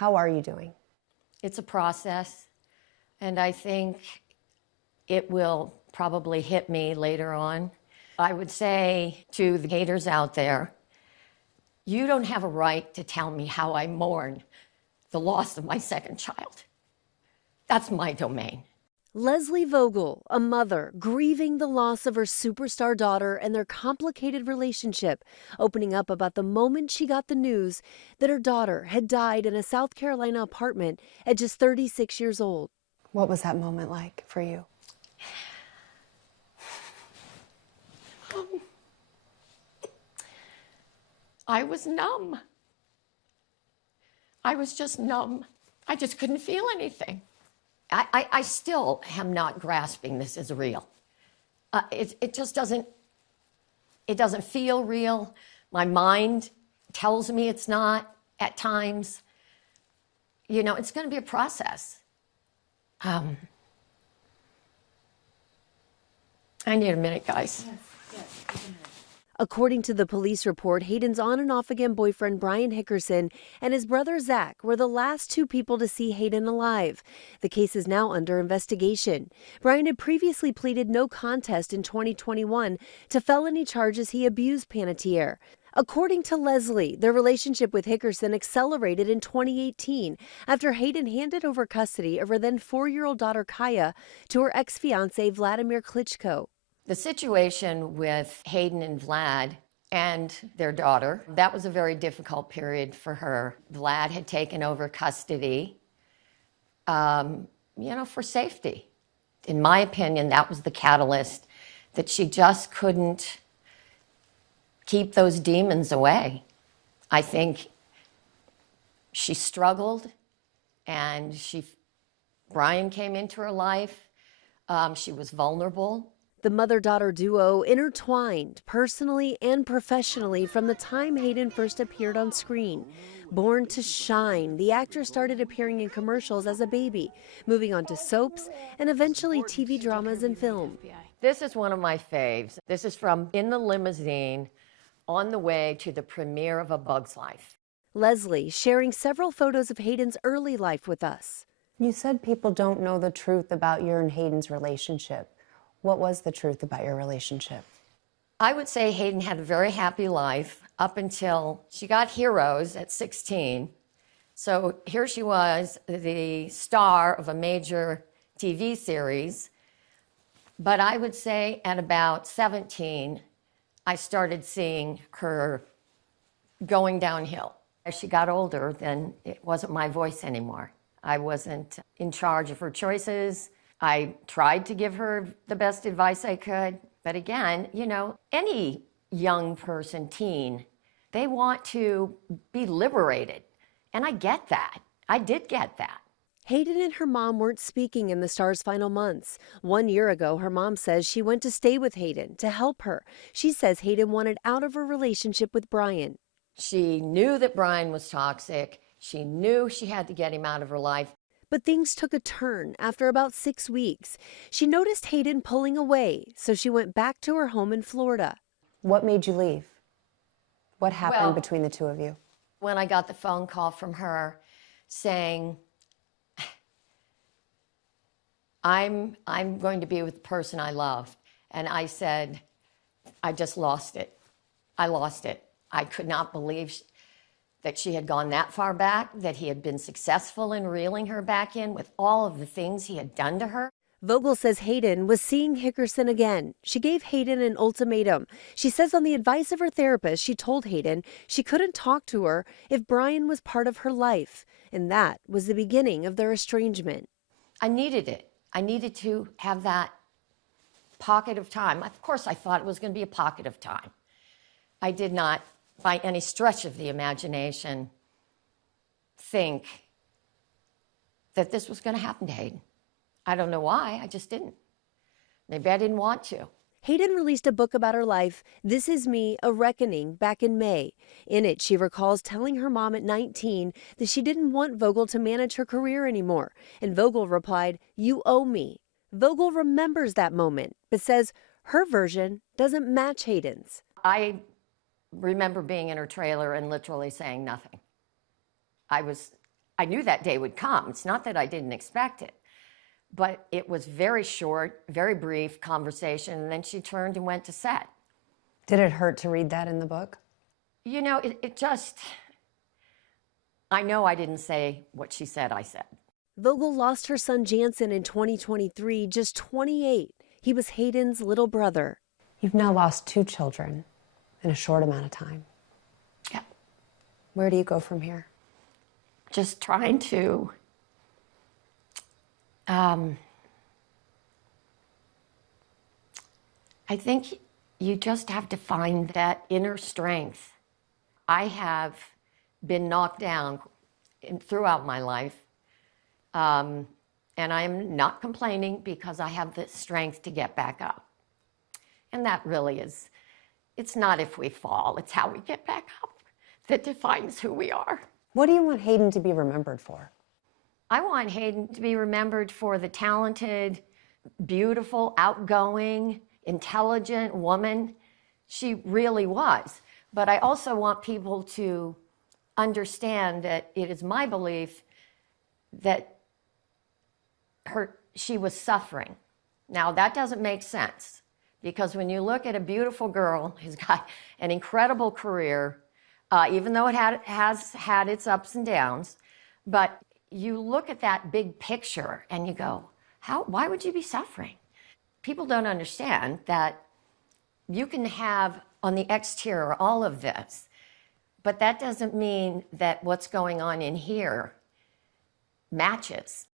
How are you doing? It's a process, and I think it will probably hit me later on. I would say to the haters out there, you don't have a right to tell me how I mourn the loss of my second child. That's my domain. Leslie Vogel, a mother grieving the loss of her superstar daughter and their complicated relationship, opening up about the moment she got the news that her daughter had died in a South Carolina apartment at just 36 years old. What was that moment like for you? I was numb. I was just numb. I just couldn't feel anything. I still am not grasping this as real. It just doesn't feel real. My mind tells me it's not at times. You know, it's going to be a process. I need a minute, guys. Yes, take a minute. According to the police report, Hayden's on and off again boyfriend Brian Hickerson and his brother Zach were the last two people to see Hayden alive. The case is now under investigation. Brian had previously pleaded no contest in 2021 to felony charges he abused Panettiere. According to Leslie, their relationship with Hickerson accelerated in 2018 after Hayden handed over custody of her then 4-year-old daughter Kaya to her ex-fiancé Vladimir Klitschko. The situation with Hayden and Vlad and their daughter, that was a very difficult period for her. Vlad had taken over custody, for safety. In my opinion, that was the catalyst, that she just couldn't keep those demons away. I think she struggled, and Brian came into her life. She was vulnerable. The mother-daughter duo intertwined personally and professionally from the time Hayden first appeared on screen. Born to shine, the actor started appearing in commercials as a baby, moving on to soaps and eventually TV dramas and film. This is one of my faves. This is from In the Limousine on the way to the premiere of A Bug's Life. Leslie sharing several photos of Hayden's early life with us. You said people don't know the truth about your and Hayden's relationship. What was the truth about your relationship? I would say Hayden had a very happy life up until she got Heroes at 16. So here she was, the star of a major TV series. But I would say at about 17, I started seeing her going downhill. As she got older, then it wasn't my voice anymore. I wasn't in charge of her choices. I tried to give her the best advice I could. But again, any young person, teen, they want to be liberated. And I get that. I did get that. Hayden and her mom weren't speaking in the star's final months. 1 year ago, her mom says she went to stay with Hayden to help her. She says Hayden wanted out of her relationship with Brian. She knew that Brian was toxic. She knew she had to get him out of her life. But things took a turn after about 6 weeks. She noticed Hayden pulling away, so she went back to her home in Florida. What made you leave? What happened between the two of you? When I got the phone call from her saying, I'm going to be with the person I love. And I said, I just lost it. I lost it. I could not believe that she had gone that far back, that he had been successful in reeling her back in with all of the things he had done to her. Vogel says Hayden was seeing Hickerson again. She gave Hayden an ultimatum. She says on the advice of her therapist, she told Hayden she couldn't talk to her if Brian was part of her life. And that was the beginning of their estrangement. I needed it. I needed to have that pocket of time. Of course, I thought it was going to be a pocket of time. I did not, by any stretch of the imagination, think that this was going to happen to Hayden. I don't know why, I just didn't. Maybe I didn't want to. Hayden released a book about her life, This Is Me, A Reckoning, back in May. In it, she recalls telling her mom at 19 that she didn't want Vogel to manage her career anymore. And Vogel replied, "You owe me." Vogel remembers that moment, but says her version doesn't match Hayden's. I remember being in her trailer and literally saying nothing. I I knew that day would come. It's not that I didn't expect it. But it was very short, very brief conversation, and then she turned and went to set. Did it hurt to read that in the book? You know, it just, I know I didn't say what she said I said. Vogel lost her son Jansen in 2023, just 28. He was Hayden's little brother. You've now lost 2 children in a short amount of time. Yeah. Where do you go from here? Just trying to I think you just have to find that inner strength. I have been knocked down throughout my life, and I'm not complaining because I have the strength to get back up. And that really is, it's not if we fall, it's how we get back up that defines who we are. What do you want Hayden to be remembered for? I want Hayden to be remembered for the talented, beautiful, outgoing, intelligent woman she really was. But I also want people to understand that it is my belief that she was suffering. Now, that doesn't make sense, because when you look at a beautiful girl who's got an incredible career, even though it has had its ups and downs, but you look at that big picture and you go, why would you be suffering? People don't understand that you can have on the exterior all of this, but that doesn't mean that what's going on in here matches.